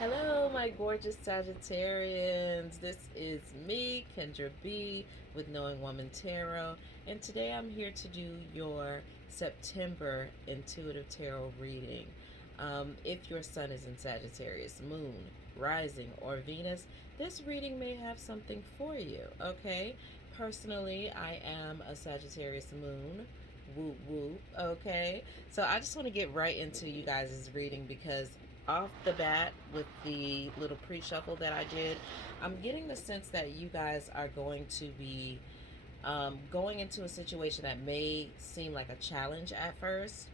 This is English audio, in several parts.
Hello, my gorgeous Sagittarians. This is me, Kendra B, with Knowing Woman Tarot, and today I'm here to do your September intuitive tarot reading. If your sun is in Sagittarius, Moon, Rising, or Venus, this reading may have something for you, okay? Personally, I am a Sagittarius Moon. Whoop whoop, okay? So I just want to get right into you guys' reading because off the bat with the little pre-shuffle that I did, I'm getting the sense that you guys are going to be going into a situation that may seem like a challenge at first,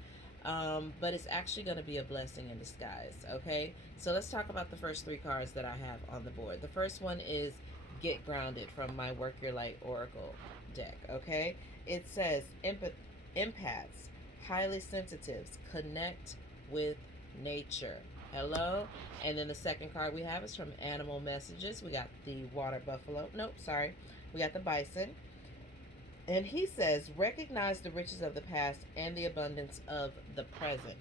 but it's actually going to be a blessing in disguise. Okay, so let's talk about the first three cards that I have on the board. The first one is Get Grounded from my Work Your Light Oracle deck. Okay, it says empaths, highly sensitives, connect with nature. Hello. And then the second card we have is from Animal Messages. We got the water buffalo. Nope, sorry. We got the bison. And he says, recognize the riches of the past and the abundance of the present.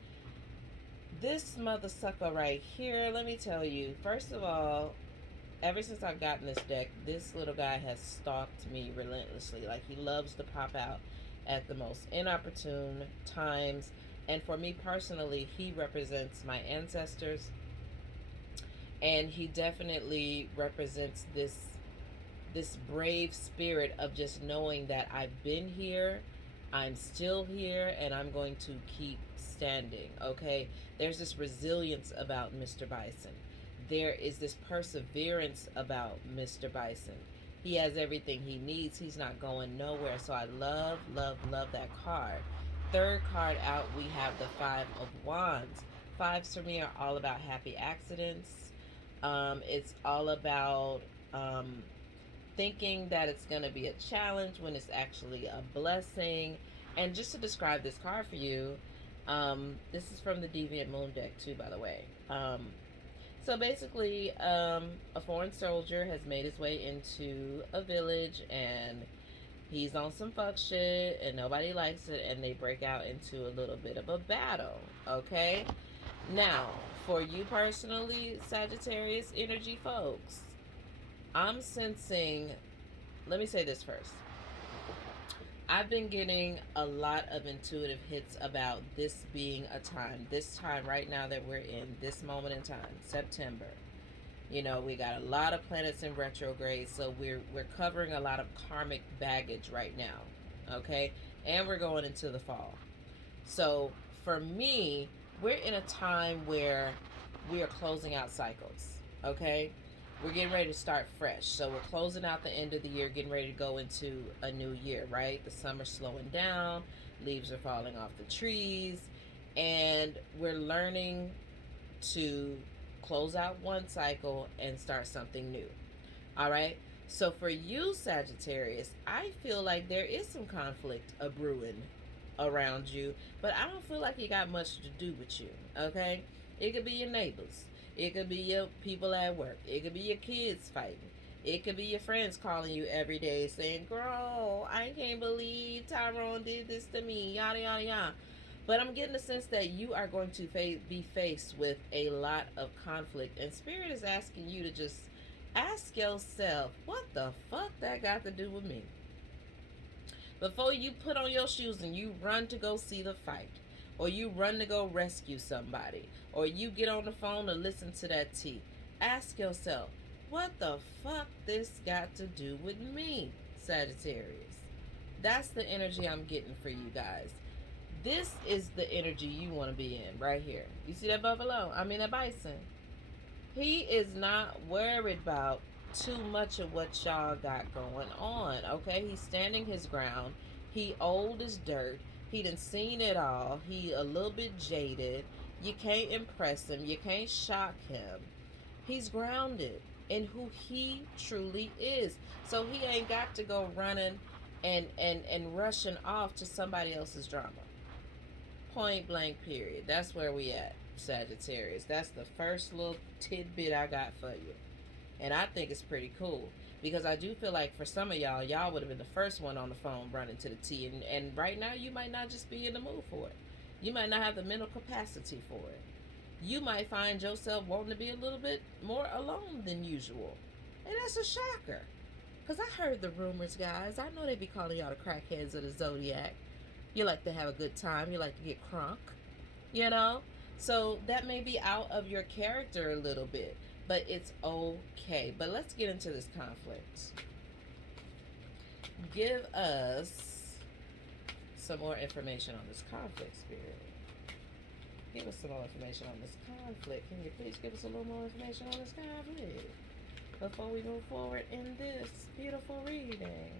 This mother sucker right here, let me tell you, first of all, ever since I've gotten this deck, this little guy has stalked me relentlessly. Like, he loves to pop out at the most inopportune times. And for me personally, he represents my ancestors. And he definitely represents this brave spirit of just knowing that I've been here, I'm still here, and I'm going to keep standing, okay? There's this resilience about Mr. Bison. There is this perseverance about Mr. Bison. He has everything he needs. He's not going nowhere. So I love, love, love that card. Third card out, we have the Five of Wands. Fives for me are all about happy accidents. It's all about thinking that it's going to be a challenge when it's actually a blessing. And just to describe this card for you, this is from the Deviant Moon deck, too, by the way. So basically, a foreign soldier has made his way into a village and he's on some fuck shit and nobody likes it, and they break out into a little bit of a battle, okay? Now, for you personally, Sagittarius energy folks, I'm sensing, let me say this first. I've been getting a lot of intuitive hits about this being a time, this time right now that we're in, this moment in time, September. You know, we got a lot of planets in retrograde, so we're covering a lot of karmic baggage right now. Okay? And we're going into the fall. So for me, we're in a time where we are closing out cycles. Okay? We're getting ready to start fresh. So we're closing out the end of the year, getting ready to go into a new year, right? The summer's slowing down, leaves are falling off the trees, and we're learning to close out one cycle and start something new. All right? So for you, Sagittarius, I feel like there is some conflict a brewing around you, but I don't feel like it got much to do with you. Okay? It could be your neighbors. It could be your people at work. It could be your kids fighting. It could be your friends calling you every day saying, girl, I can't believe Tyrone did this to me, yada, yada, yada. But I'm getting the sense that you are going to be faced with a lot of conflict. And Spirit is asking you to just ask yourself, what the fuck that got to do with me? Before you put on your shoes and you run to go see the fight, or you run to go rescue somebody, or you get on the phone to listen to that tea, ask yourself, what the fuck this got to do with me, Sagittarius? That's the energy I'm getting for you guys. This is the energy you want to be in right here. You see that buffalo? I mean, that bison. He is not worried about too much of what y'all got going on, okay? He's standing his ground. He old as dirt. He done seen it all. He a little bit jaded. You can't impress him. You can't shock him. He's grounded in who he truly is. So he ain't got to go running and rushing off to somebody else's drama. Point blank period. That's where we at, Sagittarius. That's the first little tidbit I got for you. And I think it's pretty cool. Because I do feel like for some of y'all would have been the first one on the phone running to the T. And right now, you might not just be in the mood for it. You might not have the mental capacity for it. you might find yourself wanting to be a little bit more alone than usual. And that's a shocker. Because I heard the rumors, guys. I know they be calling y'all the crackheads of the zodiac. You like to have a good time. You like to get crunk, you know? So that may be out of your character a little bit, but it's okay. But let's get into this conflict. Give us some more information on this conflict, Spirit. Give us some more information on this conflict. Can you please give us a little more information on this conflict before we move forward in this beautiful reading?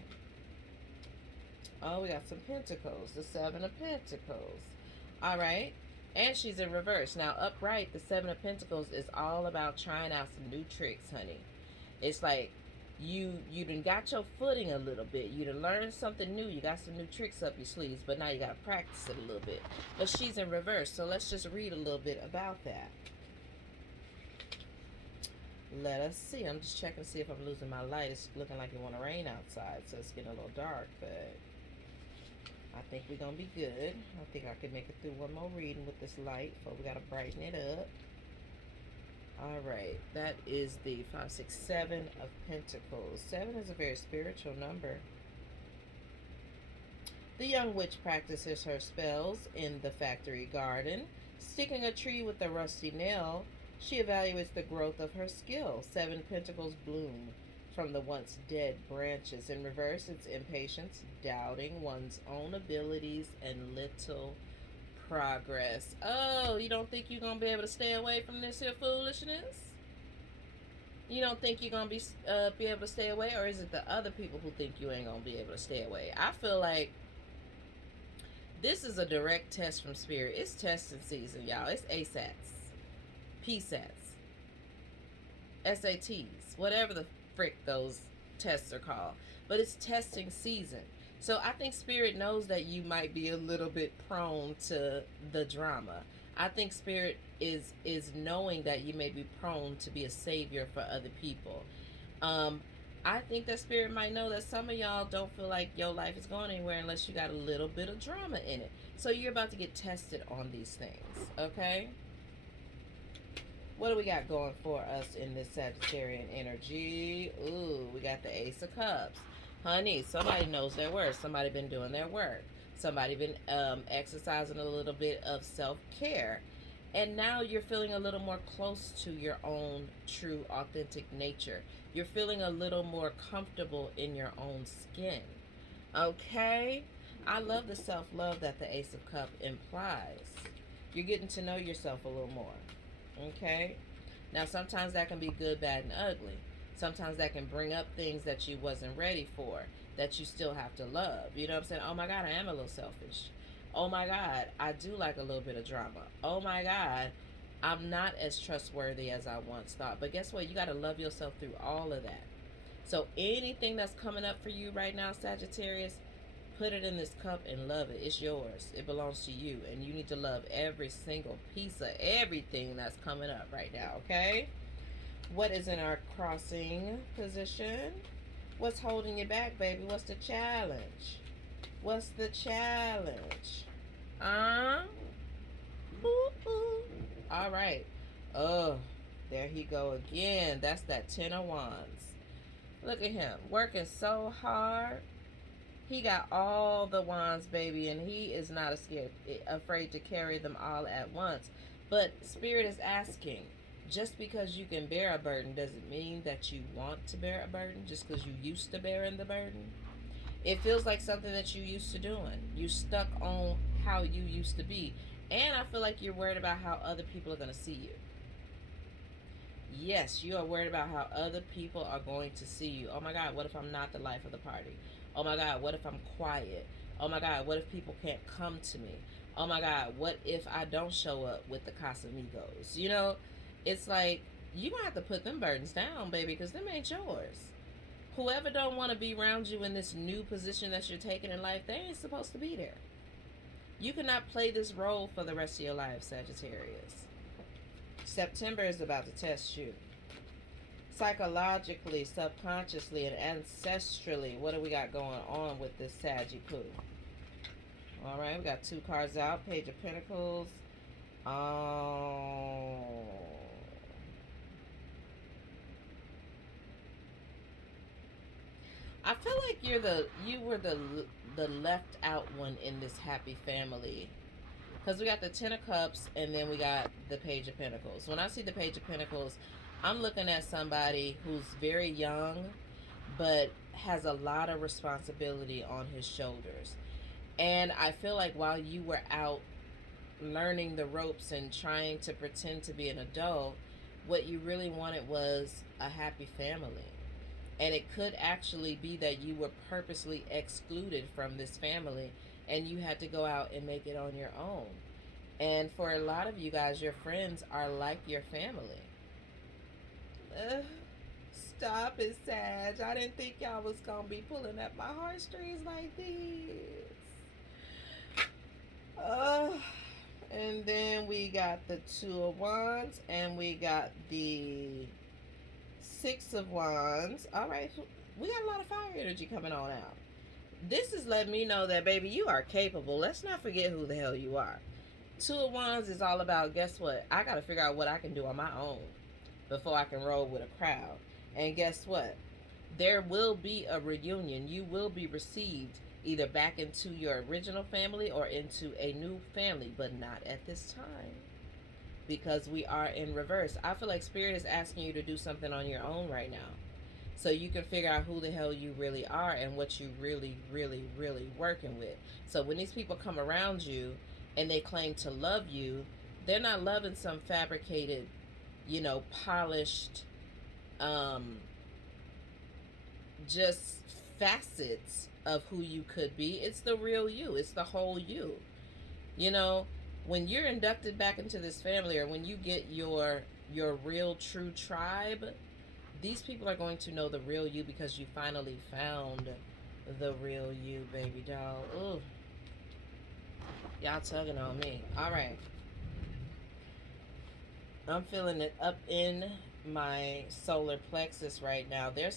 Oh, we got some pentacles. The Seven of Pentacles. All right. And she's in reverse. Now, upright, the Seven of Pentacles is all about trying out some new tricks, honey. It's like you done got your footing a little bit. You done learned something new. You got some new tricks up your sleeves, but now you got to practice it a little bit. But she's in reverse, so let's just read a little bit about that. Let us see. I'm just checking to see if I'm losing my light. It's looking like it want to rain outside, so it's getting a little dark, but I think we're going to be good. I think I can make it through one more reading with this light, but we got to brighten it up. All right, that is the 5, 6, 7 of Pentacles. 7 is a very spiritual number. The young witch practices her spells in the factory garden. Sticking a tree with a rusty nail, she evaluates the growth of her skill. 7 pentacles bloom from the once dead branches. In reverse, it's impatience, doubting one's own abilities, and little progress. Oh, you don't think you're going to be able to stay away from this here foolishness? You don't think you're going to be able to stay away? Or is it the other people who think you ain't going to be able to stay away? I feel like this is a direct test from Spirit. It's testing season, y'all. It's ASATs, PSATs, SATs, whatever the frick those tests are called. But it's testing season. So I think Spirit knows that you might be a little bit prone to the drama. I think Spirit is knowing that you may be prone to be a savior for other people. I think that Spirit might know that some of y'all don't feel like your life is going anywhere unless you got a little bit of drama in it. So you're about to get tested on these things, okay? What do we got going for us in this Sagittarian energy? Ooh, we got the Ace of Cups. Honey, somebody knows their worth. Somebody been doing their work. Somebody been exercising a little bit of self-care. And now you're feeling a little more close to your own true, authentic nature. You're feeling a little more comfortable in your own skin. Okay? I love the self-love that the Ace of Cups implies. You're getting to know yourself a little more. Okay? Now, sometimes that can be good, bad, and ugly. Sometimes that can bring up things that you wasn't ready for, that you still have to love. You know what I'm saying? Oh my God, I am a little selfish. Oh my God, I do like a little bit of drama. Oh my God, I'm not as trustworthy as I once thought. But guess what? You got to love yourself through all of that. So anything that's coming up for you right now, Sagittarius, put it in this cup and love it. It's yours. It belongs to you. And you need to love every single piece of everything that's coming up right now, okay? What is in our crossing position? What's holding you back, baby? What's the challenge? What's the challenge? Ooh. All right. Oh, there he go again. That's that 10 of Wands. Look at him. Working so hard. He got all the wands, baby, and he is not afraid to carry them all at once. But Spirit is asking, just because you can bear a burden doesn't mean that you want to bear a burden, just because you used to bearing the burden. It feels like something that you used to doing. You stuck on how you used to be. And I feel like you're worried about how other people are going to see you. Yes, you are worried about how other people are going to see you. Oh my God, what if I'm not the life of the party? Oh my God, what if I'm quiet? Oh my God, what if people can't come to me? Oh my God, what if I don't show up with the Casamigos? You know, it's like, you're going to have to put them burdens down, baby, because them ain't yours. Whoever don't want to be around you in this new position that you're taking in life, they ain't supposed to be there. You cannot play this role for the rest of your life, Sagittarius. September is about to test you. Psychologically, subconsciously, and ancestrally, what do we got going on with this Saggy Poo? All right, we got 2 cards out. Page of Pentacles, Oh. I feel like you were the left out one in this happy family. Because we got the Ten of Cups and then we got the Page of Pentacles. When I see the Page of Pentacles, I'm looking at somebody who's very young but has a lot of responsibility on his shoulders. And I feel like while you were out learning the ropes and trying to pretend to be an adult, what you really wanted was a happy family. And it could actually be that you were purposely excluded from this family and you had to go out and make it on your own. And for a lot of you guys, your friends are like your family. Ugh, stop it, Sag. I didn't think y'all was going to be pulling at my heartstrings like this. And then we got the Two of Wands and we got the Six of Wands. All right, we got a lot of fire energy coming on out. This is letting me know that, baby, you are capable. Let's not forget who the hell you are. Two of Wands is all about, guess what? I got to figure out what I can do on my own before I can roll with a crowd. And guess what? There will be a reunion. You will be received either back into your original family or into a new family, but not at this time because we are in reverse. I feel like Spirit is asking you to do something on your own right now so you can figure out who the hell you really are and what you really, really, really working with. So when these people come around you and they claim to love you, they're not loving some fabricated, polished, just facets of who you could be. It's the real you. It's the whole you. When you're inducted back into this family, or when you get your real true tribe, these people are going to know the real you because you finally found the real you, baby doll. Ooh. Y'all tugging on me. All right. I'm feeling it up in my solar plexus right now. There's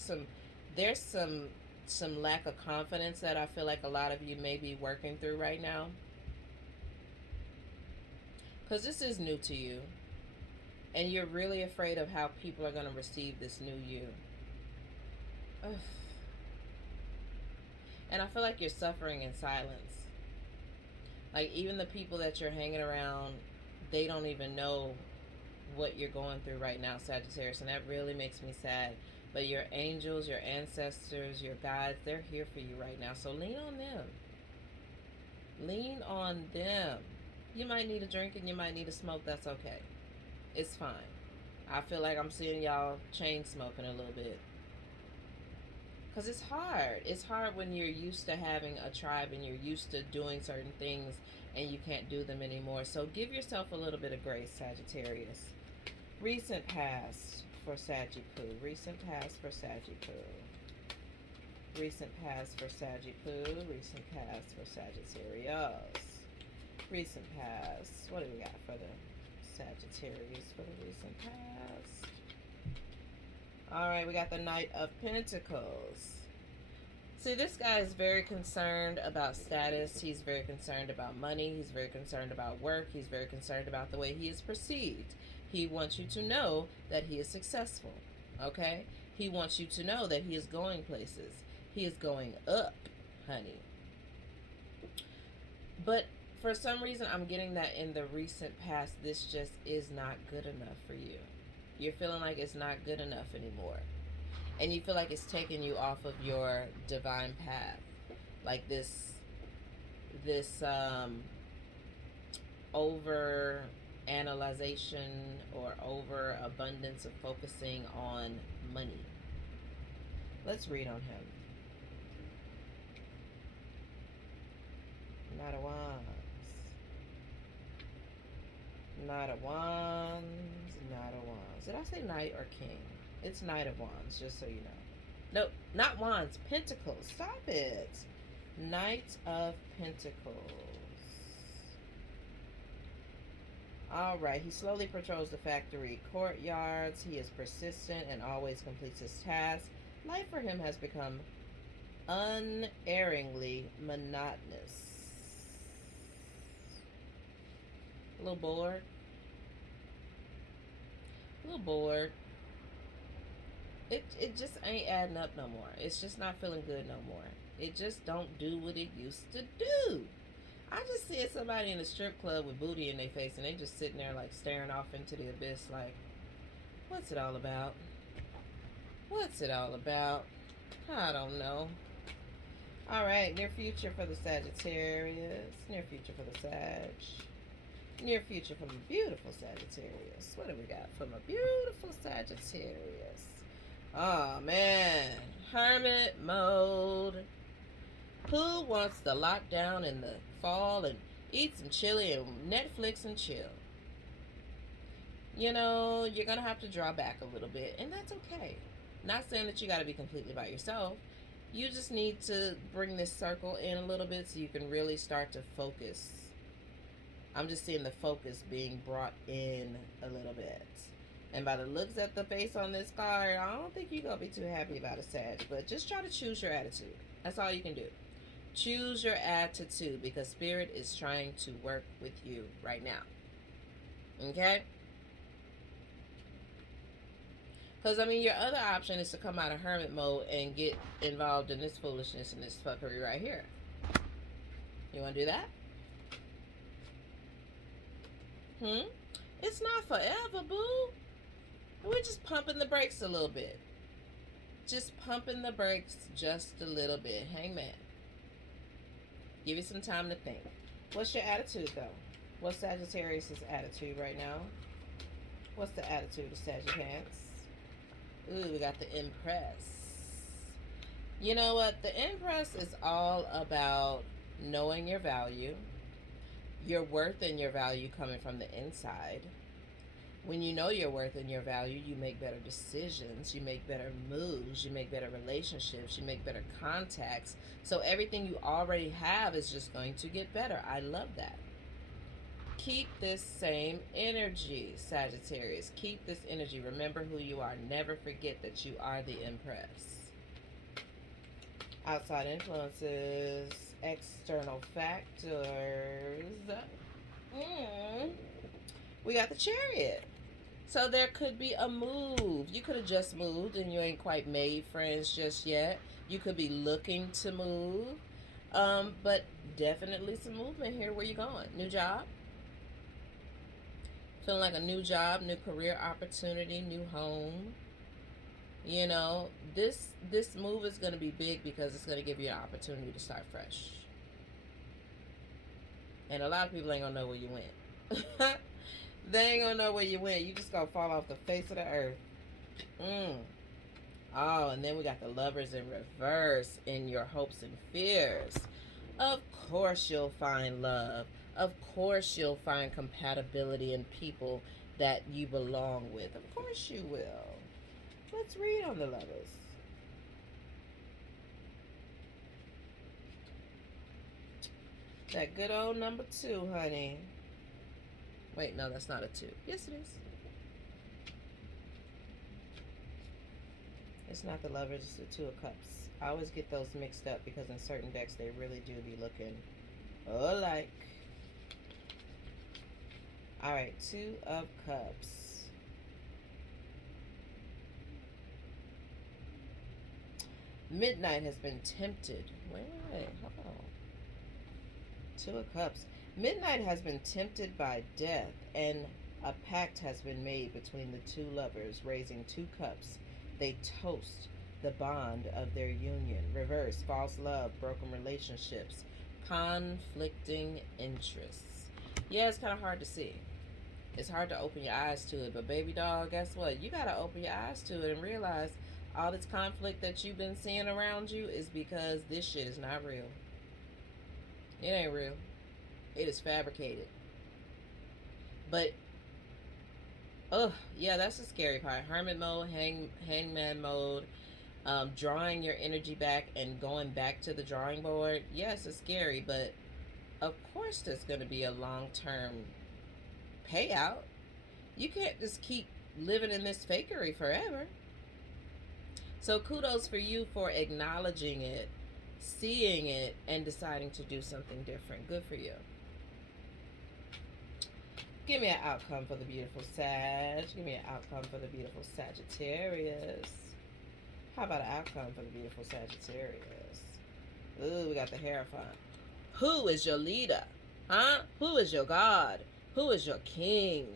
some lack of confidence that I feel like a lot of you may be working through right now. Because this is new to you. And you're really afraid of how people are going to receive this new you. Ugh. And I feel like you're suffering in silence. Like, even the people that you're hanging around, they don't even know what you're going through right now, Sagittarius. And that really makes me sad. But your angels, your ancestors, your guides, they're here for you right now. So lean on them. Lean on them. You might need a drink and you might need a smoke. That's okay. It's fine. I feel like I'm seeing y'all chain smoking a little bit. Because it's hard. It's hard when you're used to having a tribe and you're used to doing certain things and you can't do them anymore. So give yourself a little bit of grace, Sagittarius. Recent past for Sagittarius. Recent past for Sagittarius. Recent past for Sagittarius. Recent past for Sagittarius. Recent past. What do we got for the Sagittarius for the recent past? All right, we got the Knight of Pentacles. See, this guy is very concerned about status. He's very concerned about money. He's very concerned about work. He's very concerned about the way he is perceived. He wants you to know that he is successful, okay? He wants you to know that he is going places. He is going up, honey. But for some reason, I'm getting that in the recent past, this just is not good enough for you. You're feeling like it's not good enough anymore. And you feel like it's taking you off of your divine path. Like this over analyzation or over abundance of focusing on money. Let's read on him. Knight of Wands. Knight of Wands. Knight of Wands. Did I say Knight or King? It's Knight of Wands, just so you know. Nope, not Wands. Pentacles. Stop it. Knight of Pentacles. All right. He slowly patrols the factory courtyards. He is persistent and always completes his tasks. Life for him has become unerringly monotonous. A little bored. A little bored. It just ain't adding up no more. It's just not feeling good no more. It just don't do what it used to do. I just see somebody in a strip club with booty in their face and they just sitting there like staring off into the abyss like, what's it all about? What's it all about? I don't know. All right, near future for the Sagittarius. Near future for the Sag. Near future from a beautiful Sagittarius. What do we got from a beautiful Sagittarius? Oh man, hermit mode. Who wants to lock down in the fall and eat some chili and Netflix and chill? You know, you're going to have to draw back a little bit, and that's okay. Not saying that you got to be completely by yourself. You just need to bring this circle in a little bit so you can really start to focus. I'm just seeing the focus being brought in a little bit. And by the looks at the face on this card, I don't think you're going to be too happy about a Sag. But just try to choose your attitude. That's all you can do. Choose your attitude because Spirit is trying to work with you right now. Okay? Because, I mean, your other option is to come out of hermit mode and get involved in this foolishness and this fuckery right here. You want to do that? It's not forever, boo. We're just pumping the brakes a little bit. Just pumping the brakes just a little bit. Hangman. Give you some time to think. What's your attitude, though? What's Sagittarius' attitude right now? What's the attitude of Sagittarius? Ooh, we got the Empress. You know what? The Empress is all about knowing your value, your worth and your value coming from the inside. When you know your worth and your value, you make better decisions, you make better moves, you make better relationships, you make better contacts. So everything you already have is just going to get better. I love that. Keep this same energy, Sagittarius. Keep this energy. Remember who you are. Never forget that you are the Empress. Outside influences, external factors. We got the Chariot. So there could be a move. You could have just moved and you ain't quite made friends just yet. You could be looking to move. But definitely some movement here. Where you going? New job? Feeling like a new job, new career opportunity, new home. You know, this move is going to be big because it's going to give you an opportunity to start fresh. And a lot of people ain't going to know where you went. They ain't going to know where you went. You just going to fall off the face of the earth. Oh, and then we got the Lovers in reverse in your hopes and fears. Of course you'll find love. Of course you'll find compatibility in people that you belong with. Of course you will. Let's read on the Lovers. That good old number 2, honey. Wait, no, that's not a 2. Yes, it is. It's not the Lovers, it's the 2 of Cups. I always get those mixed up because in certain decks they really do be looking alike. Alright, 2 of Cups. Midnight has been tempted. Wait, hold on. 2 of Cups. Midnight has been tempted by death, and a pact has been made between the 2 lovers, raising 2 cups. They toast the bond of their union. Reverse, false love, broken relationships, conflicting interests. Yeah, it's kind of hard to see. It's hard to open your eyes to it, but baby doll, guess what? You got to open your eyes to it and realize all this conflict that you've been seeing around you is because this shit is not real. It ain't real. It is fabricated. But, yeah, that's the scary part. Hermit mode, hangman mode, drawing your energy back and going back to the drawing board. Yes, it's scary, but of course there's going to be a long-term payout. You can't just keep living in this fakery forever. So kudos for you for acknowledging it, seeing it, and deciding to do something different. Good for you. Give me an outcome for the beautiful Sag. Give me an outcome for the beautiful Sagittarius. How about an outcome for the beautiful Sagittarius? Ooh, we got the Hierophant. Who is your leader? Huh? Who is your God? Who is your king?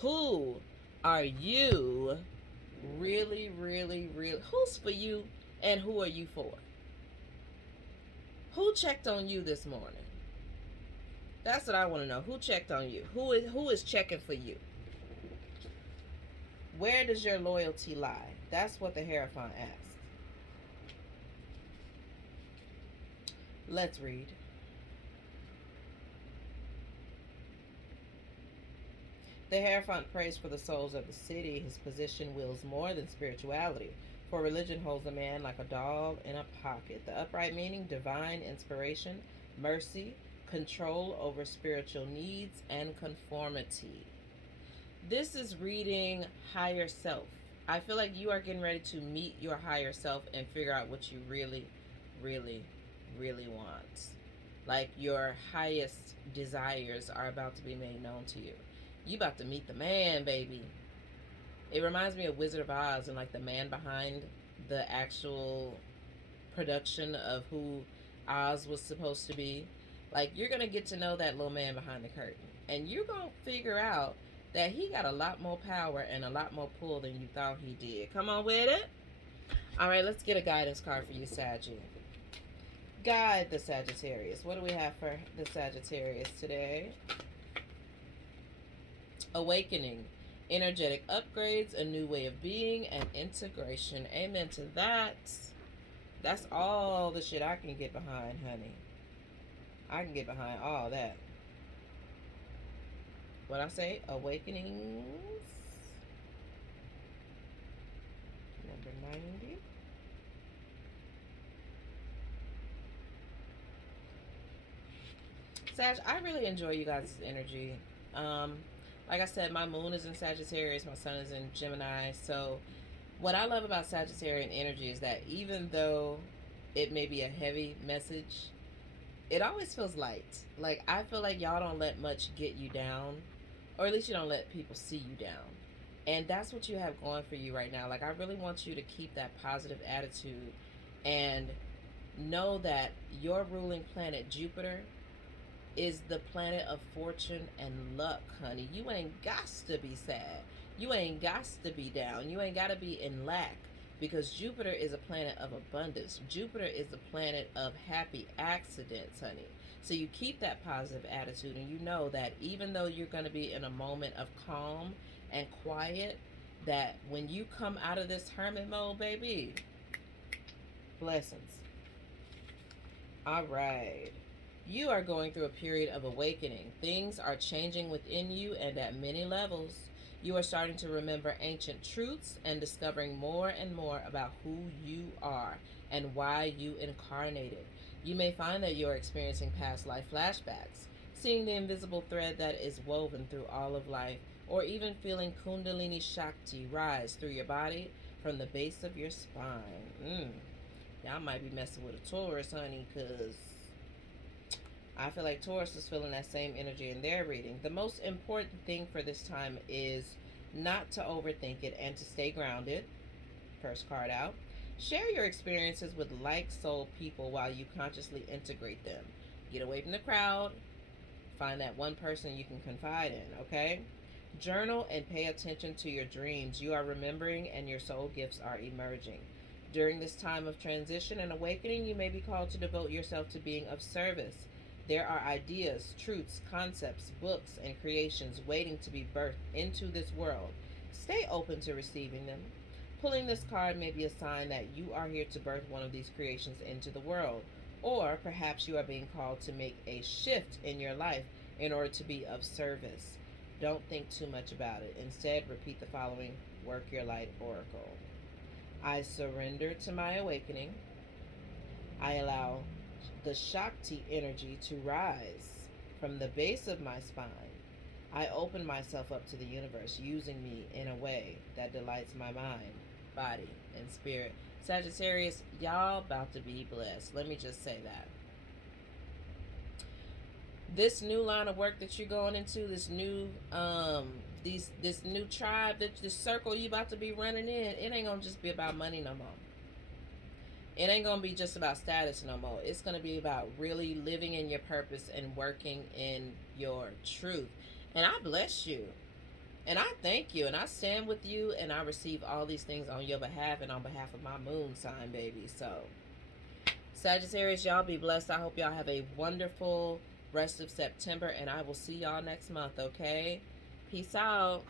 Who are you really, really, really? Who's for you and who are you for? Who checked on you this morning? That's what I want to know. Who checked on you? Who is checking for you? Where does your loyalty lie? That's what the Hierophant asks. Let's read. The Hierophant prays for the souls of the city. His position wills more than spirituality, for religion holds a man like a dog in a pocket. The upright meaning, divine inspiration, mercy, control over spiritual needs, and conformity. This is reading higher self. I feel like you are getting ready to meet your higher self and figure out what you really, really, really want. Like your highest desires are about to be made known to you. You about to meet the man, baby. It reminds me of Wizard of Oz and like the man behind the actual production of who Oz was supposed to be. Like you're gonna get to know that little man behind the curtain, and you're gonna figure out that he got a lot more power and a lot more pull than you thought he did. Come on with it. All right, let's get a guidance card for you, Saggy. Guide the Sagittarius. What do we have for the Sagittarius today? Awakening, energetic upgrades, a new way of being, and integration. Amen to that. That's all the shit I can get behind, honey. I can get behind all that. What I say? Awakenings. Number 90. Sag, I really enjoy you guys' energy. Like I said, my moon is in Sagittarius, my sun is in Gemini. So what I love about Sagittarian energy is that even though it may be a heavy message, it always feels light. Like I feel like y'all don't let much get you down, or at least you don't let people see you down. And that's what you have going for you right now. Like I really want you to keep that positive attitude and know that your ruling planet Jupiter is the planet of fortune and luck, honey. You ain't got to be sad. You ain't got to be down. You ain't got to be in lack, because Jupiter is a planet of abundance. Jupiter is a planet of happy accidents, honey. So you keep that positive attitude, and you know that even though you're going to be in a moment of calm and quiet, that when you come out of this hermit mode, baby, blessings. All right. You are going through a period of awakening. Things are changing within you and at many levels. You are starting to remember ancient truths and discovering more and more about who you are and why you incarnated. You may find that you are experiencing past life flashbacks, seeing the invisible thread that is woven through all of life, or even feeling Kundalini Shakti rise through your body from the base of your spine. Y'all might be messing with a Taurus, honey, because I feel like Taurus is feeling that same energy in their reading. The most important thing for this time is not to overthink it and to stay grounded. First card out. Share your experiences with like-soul people while you consciously integrate them. Get away from the crowd. Find that one person you can confide in, okay? Journal and pay attention to your dreams. You are remembering and your soul gifts are emerging. During this time of transition and awakening, you may be called to devote yourself to being of service. There are ideas, truths, concepts, books, and creations waiting to be birthed into this world. Stay open to receiving them. Pulling this card may be a sign that you are here to birth one of these creations into the world. Or perhaps you are being called to make a shift in your life in order to be of service. Don't think too much about it. Instead, repeat the following Work Your Light Oracle. I surrender to my awakening. I allow the Shakti energy to rise from the base of my spine. I open myself up to the universe, using me in a way that delights my mind, body, and spirit. Sagittarius, y'all about to be blessed. Let me just say that. This new line of work that you're going into, this new this new tribe, that this circle you about to be running in, it ain't gonna just be about money no more. It ain't gonna be just about status no more. It's gonna be about really living in your purpose and working in your truth. And I bless you. And I thank you. And I stand with you. And I receive all these things on your behalf and on behalf of my moon sign, baby. So, Sagittarius, y'all be blessed. I hope y'all have a wonderful rest of September. And I will see y'all next month, okay? Peace out.